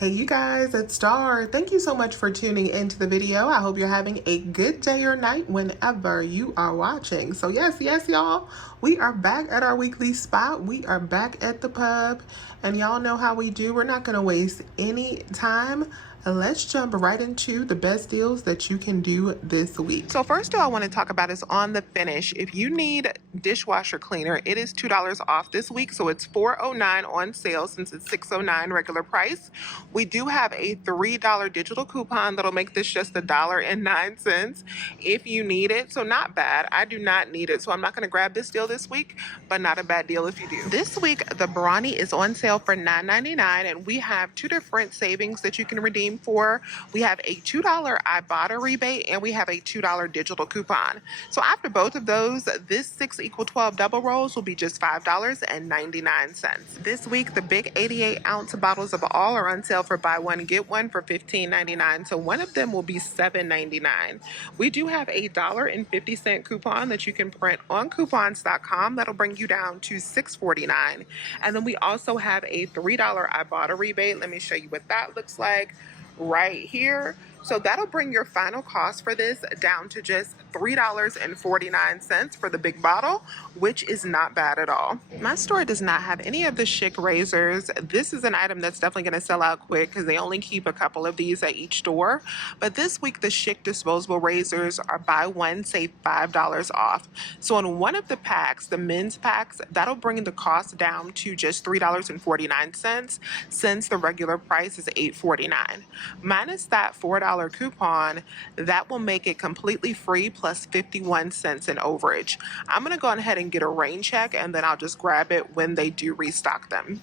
Hey you guys, it's Star. Thank you so much for tuning into the video. I hope you're having a good day or night whenever you are watching. So yes, y'all, we are back at our weekly spot. We are back at the pub, and y'all know how we do. We're not gonna waste any time. Let's jump right into the best deals that you can do this week. So first deal I want to talk about is on the finish. If you need dishwasher cleaner, it is $2 off this week. So it's $4.09 on sale since it's $6.09 regular price. We do have a $3 digital coupon that'll make this just $1.09 if you need it. So not bad. I do not need it, so I'm not going to grab this deal this week, but not a bad deal if you do. This week, the Brawny is on sale for $9.99, and we have two different savings that you can redeem for. We have a $2 Ibotta rebate, and we have a $2 digital coupon. So after both of those, this 6 = 12 double rolls will be just $5.99. This week, the big 88-ounce bottles of all are on sale for buy one, get one for $15.99. So one of them will be $7.99. We do have a $1.50 coupon that you can print on coupons.com. That'll bring you down to $6.49. And then we also have a $3 Ibotta rebate. Let me show you what that looks like right here. So that'll bring your final cost for this down to just $3.49 for the big bottle, which is not bad at all. My store does not have any of the Schick razors. This is an item that's definitely going to sell out quick because they only keep a couple of these at each store. But this week, the Schick disposable razors are buy one, save $5 off. So in one of the packs, the men's packs, that'll bring the cost down to just $3.49 since the regular price is $8.49. Minus that $4 coupon, that will make it completely free plus 51 cents in overage. I'm going to go ahead and get a rain check, and then I'll just grab it when they do restock them.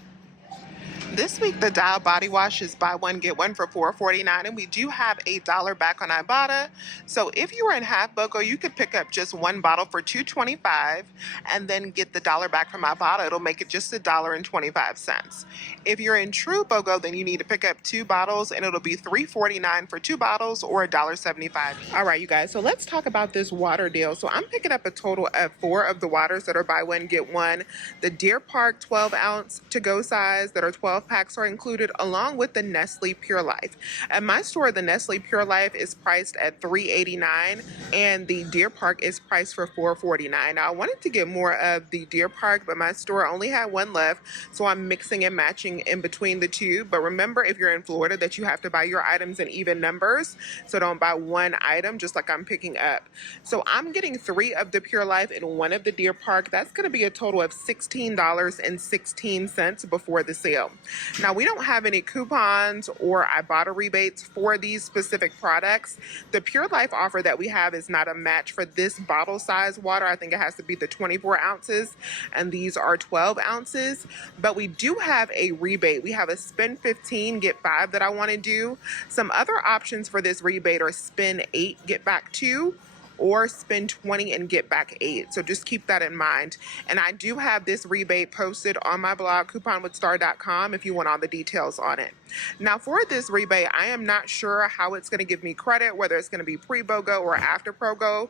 This week, the Dial body wash is buy one, get one for $4.49, and we do have $8 back on Ibotta. So if you were in half BOGO, you could pick up just one bottle for $2.25 and then get the $1 back from Ibotta. It'll make it just $1.25. If you're in true BOGO, then you need to pick up two bottles, and it'll be $3.49 for two bottles or $1.75. All right, you guys, so let's talk about this water deal. So I'm picking up a total of 4 of the waters that are buy one, get one. The Deer Park 12-ounce to-go size that are 12 packs are included, along with the Nestle Pure Life. At my store, the Nestle Pure Life is priced at $3.89, and the Deer Park is priced for $4.49. Now, I wanted to get more of the Deer Park, but my store only had one left, so I'm mixing and matching in between the two. But remember, if you're in Florida, that you have to buy your items in even numbers, so don't buy one item just like I'm picking up. So I'm getting 3 of the Pure Life and 1 of the Deer Park. That's going to be a total of $16.16 before the sale. Now, we don't have any coupons or Ibotta rebates for these specific products. The Pure Life offer that we have is not a match for this bottle size water. I think it has to be the 24 ounces, and these are 12 ounces. But we do have a rebate. We have a spend 15, get 5 that I want to do. Some other options for this rebate are spend 8, get back 2, or spend 20 and get back 8. So just keep that in mind. And I do have this rebate posted on my blog, couponwithstar.com, if you want all the details on it. Now, for this rebate, I am not sure how it's going to give me credit, whether it's going to be pre-BOGO or after BOGO.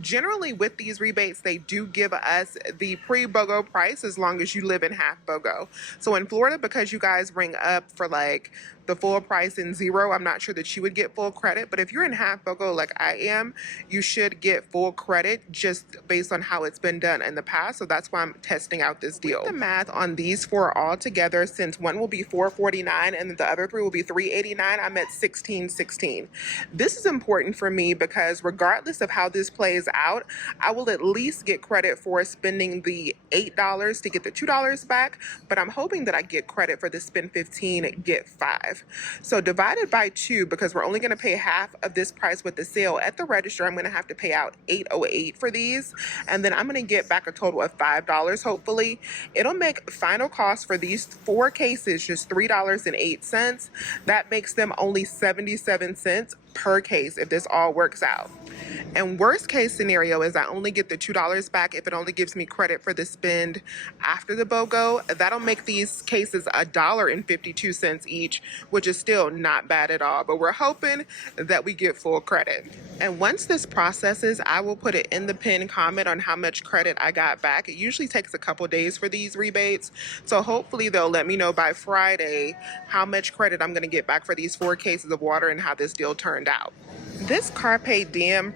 Generally, with these rebates, they do give us the pre-BOGO price as long as you live in half BOGO. So in Florida, because you guys ring up for like the full price in 0, I'm not sure that you would get full credit. But if you're in half BOGO like I am, you should get full credit just based on how it's been done in the past. So that's why I'm testing out this deal. With the math on these 4 all together, since one will be $4.49 and the other 3 will be $3.89, I'm at $16.16. This is important for me because regardless of how this plays out, I will at least get credit for spending the $8 to get the $2 back, but I'm hoping that I get credit for the spend 15, get 5. So divided by 2, because we're only going to pay half of this price with the sale at the register, I'm going to have to pay out $8.08 for these, and then I'm going to get back a total of $5 hopefully. It'll make final cost for these 4 cases just $3.08. That makes them only 77 cents per case if this all works out. And worst case scenario is I only get the $2 back if it only gives me credit for the spend after the BOGO. That'll make these cases $1.52 each, which is still not bad at all. But we're hoping that we get full credit. And once this processes, I will put it in the pinned comment on how much credit I got back. It usually takes a couple days for these rebates. So hopefully they'll let me know by Friday how much credit I'm going to get back for these 4 cases of water and how this deal turned out. This carb diem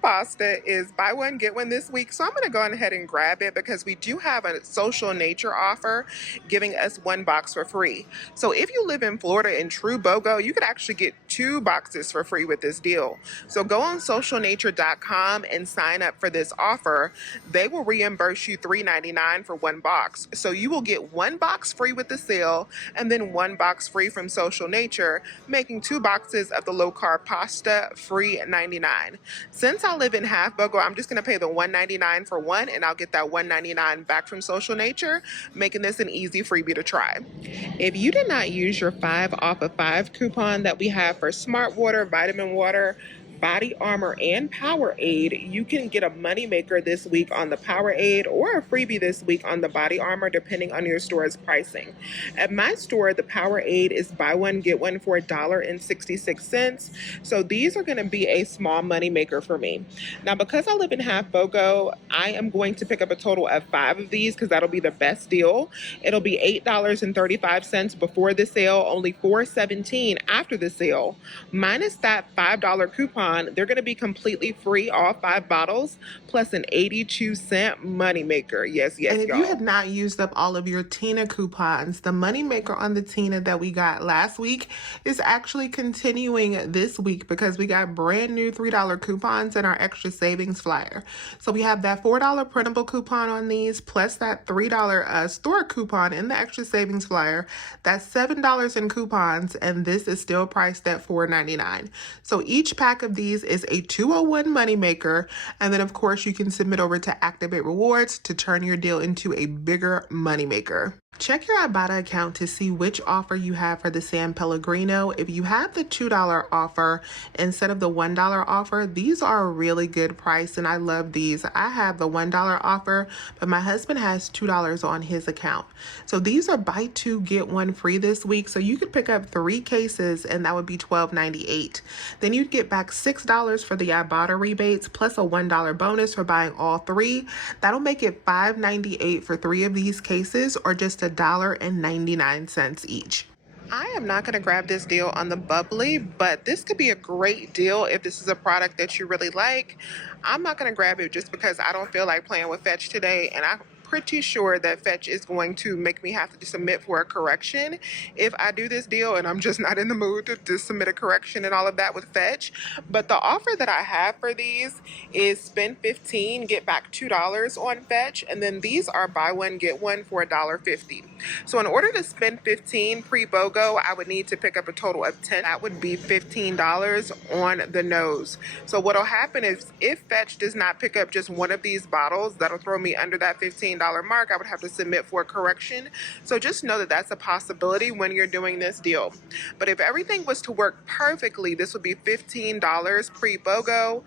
pasta is buy one get one this week, so I'm going to go ahead and grab it because we do have a social nature offer giving us 1 box for free. So if you live in Florida in true BOGO, you could actually get 2 boxes for free with this deal. So go on socialnature.com and sign up for this offer. They will reimburse you $3.99 for 1 box. So you will get 1 box free with the sale and then 1 box free from Social Nature, making 2 boxes of the low carb pasta free at $99. Since I live in half BOGO, I'm just going to pay the $1.99 for 1 and I'll get that $1.99 back from Social Nature, making this an easy freebie to try. If you did not use your 5 off of 5 coupon that we have for Smart Water, Vitamin Water, Body Armor, and Powerade, you can get a moneymaker this week on the Powerade or a freebie this week on the Body Armor, depending on your store's pricing. At my store, the Powerade is buy one, get one for $1.66. So these are going to be a small moneymaker for me. Now, because I live in half BOGO, I am going to pick up a total of 5 of these because that'll be the best deal. It'll be $8.35 before the sale, only $4.17 after the sale. Minus that $5 coupon, they're going to be completely free, all 5 bottles, plus an 82-cent moneymaker. Yes, and if you have not used up all of your Tena coupons, the moneymaker on the Tena that we got last week is actually continuing this week because we got brand new $3 coupons in our extra savings flyer. So we have that $4 printable coupon on these, plus that $3 store coupon in the extra savings flyer. That's $7 in coupons, and this is still priced at $4.99. So each pack of these is a 201 moneymaker, and then of course you can submit over to Activate Rewards to turn your deal into a bigger moneymaker. Check your Ibotta account to see which offer you have for the San Pellegrino. If you have the $2 offer instead of the $1 offer, these are a really good price, and I love these. I have the $1 offer, but my husband has $2 on his account. So these are buy 2, get 1 free this week. So you could pick up 3 cases, and that would be $12.98. Then you'd get back $6 for the Ibotta rebates, plus a $1 bonus for buying all 3. That'll make it $5.98 for 3 of these cases, or just $1.99 each. I am not going to grab this deal on the Bubly, but this could be a great deal if this is a product that you really like. I'm not going to grab it just because I don't feel like playing with Fetch today, and I'm pretty sure that Fetch is going to make me have to submit for a correction if I do this deal, and I'm just not in the mood to submit a correction and all of that with Fetch. But the offer that I have for these is spend $15, get back $2 on Fetch, and then these are buy one, get one for $1.50. So in order to spend $15 pre-BOGO, I would need to pick up a total of $10. That would be $15 on the nose. So what'll happen is if Fetch does not pick up just one of these bottles, that'll throw me under that $15 mark. I would have to submit for a correction. So just know that that's a possibility when you're doing this deal. But if everything was to work perfectly, this would be $15 pre-BOGO.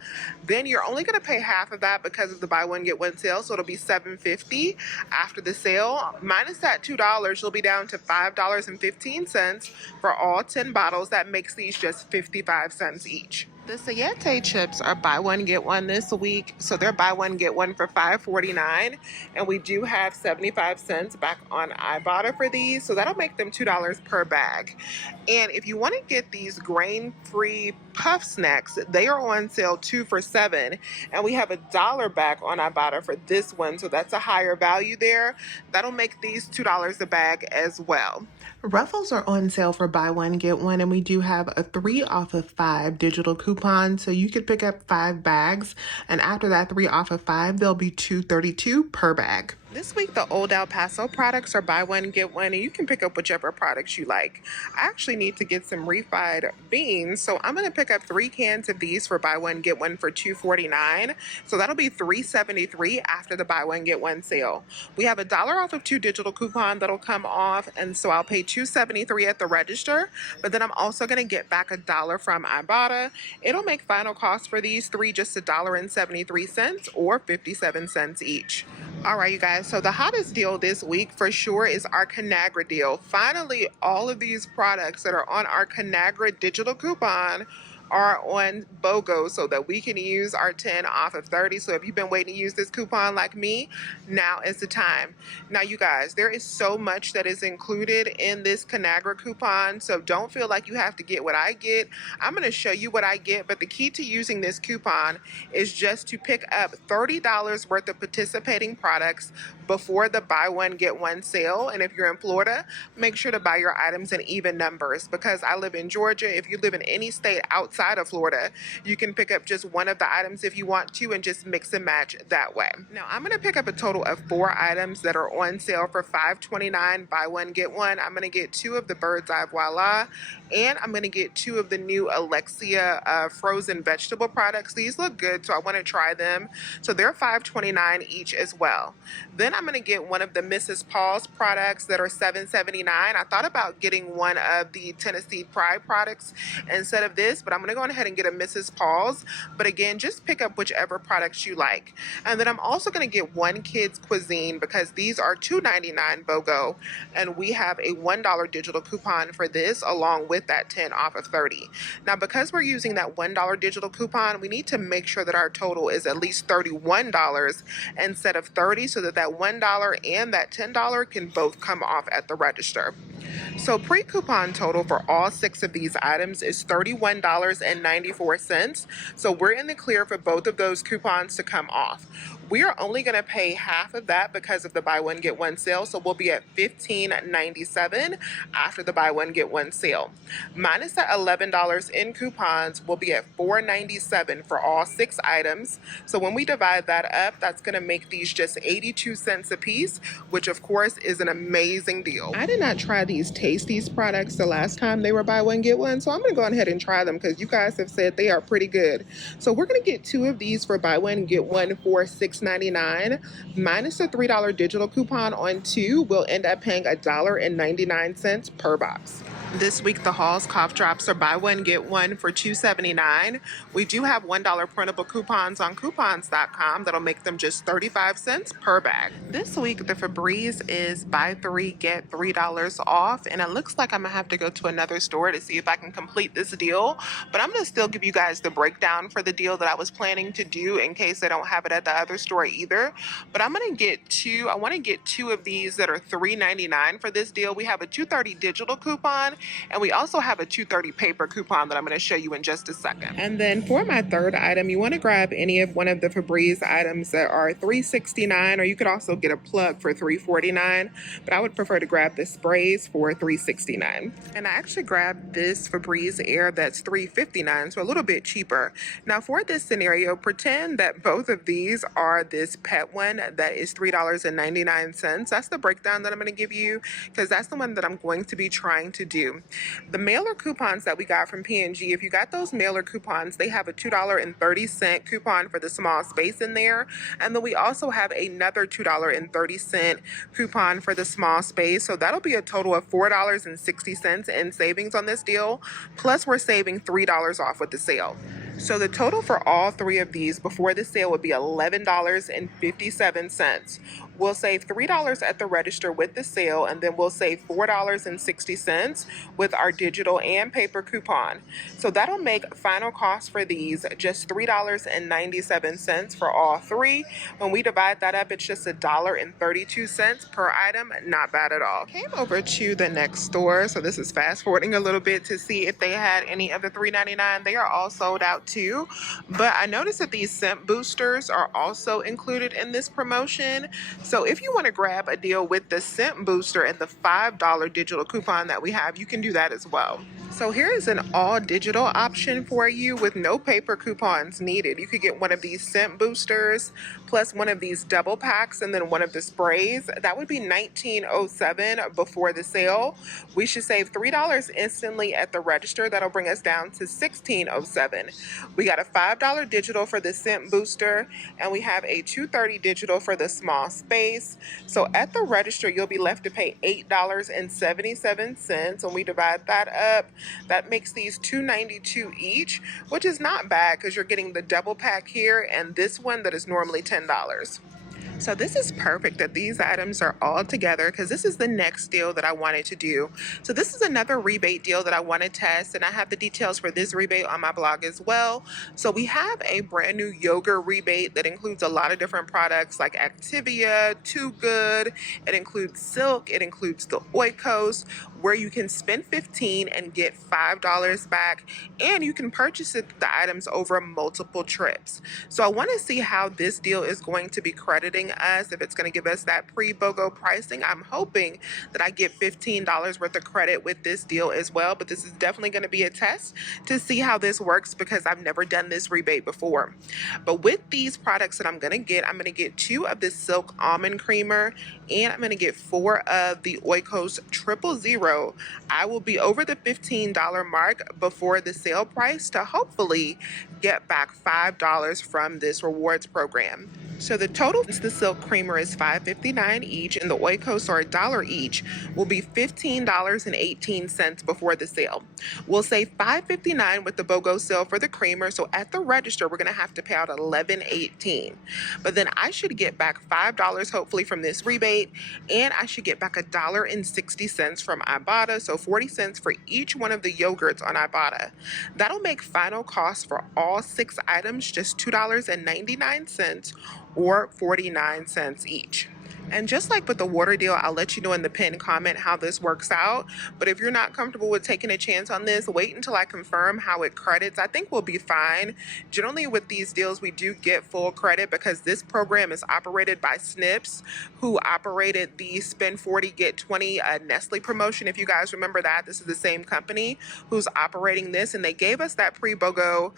Then you're only going to pay half of that because of the buy one get one sale. So it'll be $7.50 after the sale. Minus that $2, you'll be down to $5.15 for all 10 bottles. That makes these just 55 cents each. The Siete chips are buy one, get one this week. So they're buy one, get one for $5.49. And we do have 75 cents back on Ibotta for these. So that'll make them $2 per bag. And if you want to get these grain-free puff snacks, they are on sale 2 for $7. And we have $1 back on Ibotta for this one. So that's a higher value there. That'll make these $2 a bag as well. Ruffles are on sale for buy one, get one, and we do have a 3 off of 5 digital coupon, so you could pick up 5 bags, and after that 3 off of 5, there'll be $2.32 per bag. This week, the Old El Paso products are buy one, get one, and you can pick up whichever products you like. I actually need to get some refried beans, so I'm going to pick up 3 cans of these for buy one, get one for $2.49. So that'll be $3.73 after the buy one, get one sale. We have $1 off of 2 digital coupon that'll come off, and so I'll pay $2.73 at the register, but then I'm also going to get back $1 from Ibotta. It'll make final cost for these 3 just $1.73 or 57 cents each. All right, you guys, so the hottest deal this week for sure is our Conagra deal. Finally, all of these products that are on our Conagra digital coupon are on BOGO so that we can use our 10 off of 30. So if you've been waiting to use this coupon like me, now is the time. Now, you guys, there is so much that is included in this Conagra coupon, so don't feel like you have to get what I get. I'm going to show you what I get, but the key to using this coupon is just to pick up $30 worth of participating products before the buy one, get one sale. And if you're in Florida, make sure to buy your items in even numbers, because I live in Georgia. If you live in any state outside of Florida, you can pick up just one of the items if you want to and just mix and match that way. Now, I'm going to pick up a total of 4 items that are on sale for $5.29, buy one, get one. I'm going to get 2 of the Bird's Eye Voila, and I'm going to get 2 of the new Alexia frozen vegetable products. These look good, so I want to try them. So they're $5.29 each as well. Then I'm going to get one of the Mrs. Paul's products that are $7.79. I thought about getting one of the Tennessee Pride products instead of this, but I'm going to go ahead and get a Mrs. Paul's. But again, just pick up whichever products you like. And then I'm also going to get one Kids Cuisine, because these are $2.99 BOGO, and we have a $1 digital coupon for this along with that 10 off of 30. Now, because we're using that $1 digital coupon, we need to make sure that our total is at least $31 instead of 30, so that that $1 and that $10 can both come off at the register. So pre-coupon total for all 6 of these items is $31.94. So we're in the clear for both of those coupons to come off. We are only going to pay half of that because of the buy one, get one sale. So we'll be at $15.97 after the buy one, get one sale. Minus that $11 in coupons, we'll be at $4.97 for all 6 items. So when we divide that up, that's going to make these just 82 cents a piece, which of course is an amazing deal. I did not try these Tasties products the last time they were buy one, get one. So I'm going to go ahead and try them because you guys have said they are pretty good. So we're going to get 2 of these for buy one, get one for $6.99. Minus the $3 digital coupon on 2, we'll end up paying $1.99 per box. This week, the Halls cough drops are buy one, get one for $2.79. We do have $1 printable coupons on coupons.com that'll make them just 35 cents per bag. This week, the Febreze is buy 3, get $3 off, and it looks like I'm gonna have to go to another store to see if I can complete this deal, but I'm gonna still give you guys the breakdown for the deal that I was planning to do in case I don't have it at the other store either. But I'm gonna get 2, I wanna get 2 of these that are $3.99 for this deal. We have a $2.30 digital coupon, and we also have a $2.30 paper coupon that I'm going to show you in just a second. And then for my third item, you want to grab any of one of the Febreze items that are $3.69, or you could also get a plug for $3.49, but I would prefer to grab the sprays for $3.69. And I actually grabbed this Febreze Air that's $3.59, so a little bit cheaper. Now for this scenario, pretend that both of these are this pet one that is $3.99. That's the breakdown that I'm going to give you, because that's the one that I'm going to be trying to do. The mailer coupons that we got from P&G, if you got those mailer coupons, they have a $2.30 coupon for the small space in there. And then we also have another $2.30 coupon for the small space. So that'll be a total of $4.60 in savings on this deal. Plus we're saving $3 off with the sale. So the total for all 3 of these before the sale would be $11.57. We'll save $3 at the register with the sale, and then we'll save $4.60 with our digital and paper coupon. So that'll make final cost for these just $3.97 for all 3. When we divide that up, it's just $1.32 per item. Not bad at all. Came over to the next store, so this is fast forwarding a little bit to see if they had any of the $3.99. They are all sold out too, but I noticed that these scent boosters are also included in this promotion. So if you want to grab a deal with the scent booster and the $5 digital coupon that we have, you can do that as well. So here is an all digital option for you with no paper coupons needed. You could get one of these scent boosters plus one of these double packs and then one of the sprays. That would be $19.07 before the sale. We should save $3 instantly at the register. That'll bring us down to $16.07. We got a $5 digital for the scent booster and we have a $2.30 digital for the small space. So at the register, you'll be left to pay $8.77. When we divide that up, that makes these $2.92 each, which is not bad because you're getting the double pack here and this one that is normally $10. So this is perfect that these items are all together because this is the next deal that I wanted to do. So this is another rebate deal that I want to test, and I have the details for this rebate on my blog as well. So we have a brand new yogurt rebate that includes a lot of different products like Activia, Too Good. It includes Silk. It includes the Oikos, where you can spend $15 and get $5 back, and you can purchase the items over multiple trips. So I want to see how this deal is going to be crediting us, if it's going to give us that pre-BOGO pricing. I'm hoping that I get $15 worth of credit with this deal as well, but this is definitely going to be a test to see how this works because I've never done this rebate before. But with these products that I'm going to get 2 of the Silk Almond Creamer and I'm going to get 4 of the Oikos 000. I will be over the $15 mark before the sale price to hopefully get back $5 from this rewards program. So the total, since the Silk Creamer is $5.59 each and the Oikos are $1 each, will be $15.18 before the sale. We'll say $5.59 with the BOGO sale for the creamer, so at the register we're going to have to pay out $11.18. But then I should get back $5 hopefully from this rebate, and I should get back $1.60 from Ibotta, so 40 cents for each one of the yogurts on Ibotta. That'll make final cost for all 6 items just $2.99 or 49 cents each. And just like with the water deal, I'll let you know in the pinned comment how this works out. But if you're not comfortable with taking a chance on this, wait until I confirm how it credits. I think we'll be fine. Generally with these deals, we do get full credit because this program is operated by Snips, who operated the Spend 40, Get 20 Nestle promotion. If you guys remember that, this is the same company who's operating this, and they gave us that pre-BOGO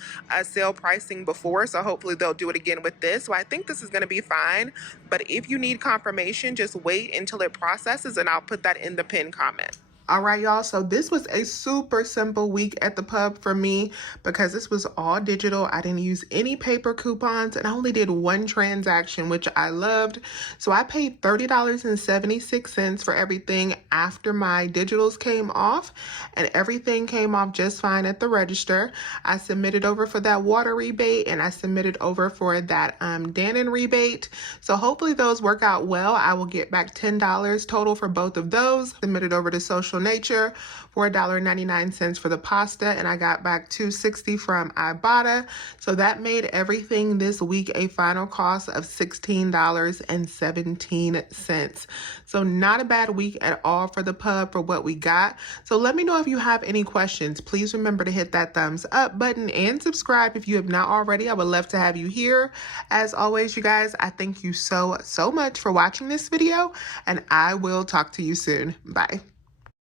sale pricing before, so hopefully they'll do it again with this. So I think this is going to be fine. But if you need confirmation, just wait until it processes and I'll put that in the pinned comment. All right, y'all, so this was a super simple week at the pub for me because this was all digital. I didn't use any paper coupons and I only did 1 transaction, which I loved. So I paid $30.76 for everything after my digitals came off, and everything came off just fine at the register. I submitted over for that water rebate and I submitted over for that Danone rebate. So hopefully those work out well. I will get back $10 total for both of those. Submitted over to Social Nature for $1.99 for the pasta, and I got back $2.60 from Ibotta. So that made everything this week a final cost of $16.17. So not a bad week at all for the pub for what we got. So let me know if you have any questions. Please remember to hit that thumbs up button and subscribe if you have not already. I would love to have you here. As always, you guys, I thank you so much for watching this video, and I will talk to you soon. Bye.